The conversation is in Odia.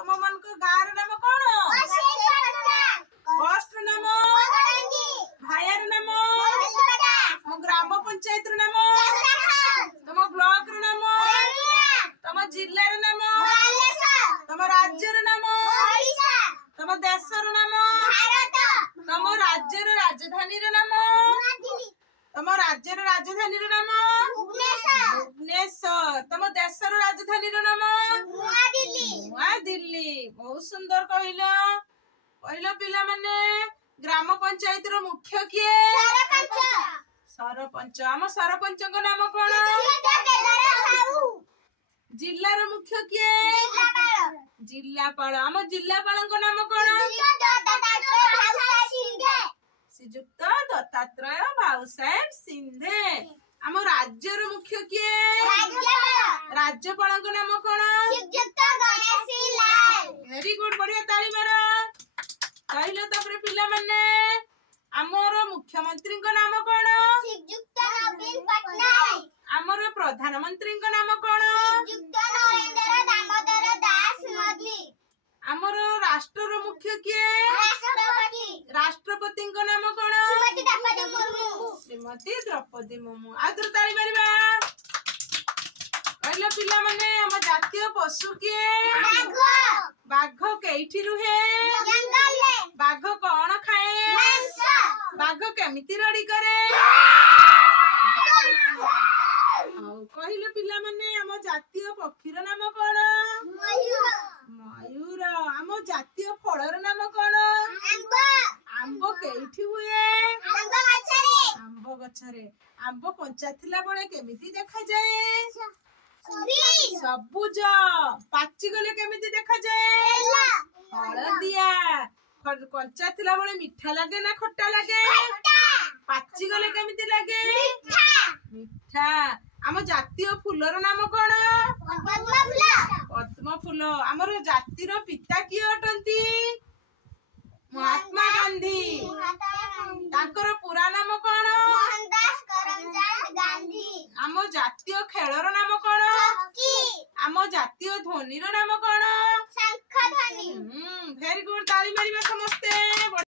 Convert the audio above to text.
ତମ ମାନଙ୍କ ଗାଁର ନାମ କଣ? ପୋଷ୍ଟର ନାମ? ଭାଇର ନାମ? ମୋ ଗ୍ରାମ ପଞ୍ଚାୟତର ନାମ? ତମ ବ୍ଲକର ନାମ? ତମ ଜିଲ୍ଲାର ନାମ? ତମ ରାଜ୍ୟର ନାମ? ତମ ଦେଶର ନାମ? ତମ ରାଜ୍ୟର ରାଜଧାନୀର ନାମ? ତମ ରାଜ୍ୟର ରାଜଧାନୀର ନାମ? ଭୁବନେଶ୍ୱର। ତମ ଦେଶର ରାଜଧାନୀର ନାମ? ନୂଆଦିଲ୍ଲୀ। ବହୁତ ସୁନ୍ଦର କହିଲ। କହିଲ ପିଲାମାନେ, ଗ୍ରାମ ପଞ୍ଚାୟତର ମୁଖ୍ୟ କିଏ? ସରପଞ୍ଚ। ଆମ ସରପଞ୍ଚଙ୍କ ନାମ କଣ? ଜିଲ୍ଲାର ମୁଖ୍ୟ କିଏ? ଜିଲ୍ଲାପାଳ। ଆମ ଜିଲ୍ଲାପାଳଙ୍କ ନାମ କଣ? ଶ୍ରୀଯୁକ୍ତ ଦତ୍ତାତ୍ରୟ ଭାଉସାହେବ ସିନ୍ଧେ। ଆମ ରାଜ୍ୟର ମୁଖ୍ୟ କିଏ? ରାଜ୍ୟପାଳଙ୍କ ନାମ କଣ? ଭେରି ଗୁଡ, ବଢିଆ, ତାଳି ମାର। କହିଲ ତାପରେ ପିଲାମାନେ, ଆମର ମୁଖ୍ୟମନ୍ତ୍ରୀଙ୍କ ନାମ କଣ? ଆମର ପ୍ରଧାନମନ୍ତ୍ରୀଙ୍କ ନାମ କଣ? ଆମର ରାଷ୍ଟ୍ରର ମୁଖ୍ୟ କିଏ? ରାଷ୍ଟ୍ରପତିଙ୍କ ନାମ କଣ? ଶ୍ରୀମତୀ ଦ୍ରୌପଦୀ ମୁର୍ମୁ। ଆଉ ଥରେ ତାଳି ମାରିବା। କହିଲ ପିଲାମାନେ, ଆମ ଜାତୀୟ ପଶୁ କିଏ? ବାଘ କେଇଠି ରୁହେ? ବାଘ କଣ ଖାଏ? ବାଘ କେମିତି ରଡି କରେ? ଆଉ କହିଲ ପିଲାମାନେ, ଆମ ଜାତୀୟ ପକ୍ଷୀର ନାମ କଣ? ମୟୂର। ଆମ ଜାତୀୟ ଫଳର ନାମ କଣ? ଆମ୍ବ କେଇଠି ହୁଏ? ଆମ୍ବ ଗଛରେ। ଆମ୍ବ କଞ୍ଚା ଥିଲା ବେଳେ କେମିତି ଦେଖାଯାଏ? ସବୁଜ। ପାଚିଗଲେ କେମିତି ଦେଖାଯାଏ? ହଳଦିଆ। କଞ୍ଚା ଥିଲା ବେଳେ ମିଠା ଲାଗେ ନା ଖଟା ଲାଗେ? ପାଚିଗଲେ କେମିତି ଲାଗେ? ମିଠା। ଆମ ଜାତୀୟ ଫୁଲର ନାମ କଣ? ପଦ୍ମ ଫୁଲ। ଆମର ଜାତିର ପିତା କିଏ ଅଟନ୍ତି? ମହାତ୍ମା ଗାନ୍ଧୀ। ତାଙ୍କର ପୁରା ନାମ କଣ? ଆମ ଜାତୀୟ ଖେଳର ନାମ କଣ? ଆମ ଜାତୀୟ ଧ୍ୱନିର ନାମ କଣ? ଭେରି ଗୁଡ, ତାଳି ମାରିବା ସମସ୍ତେ।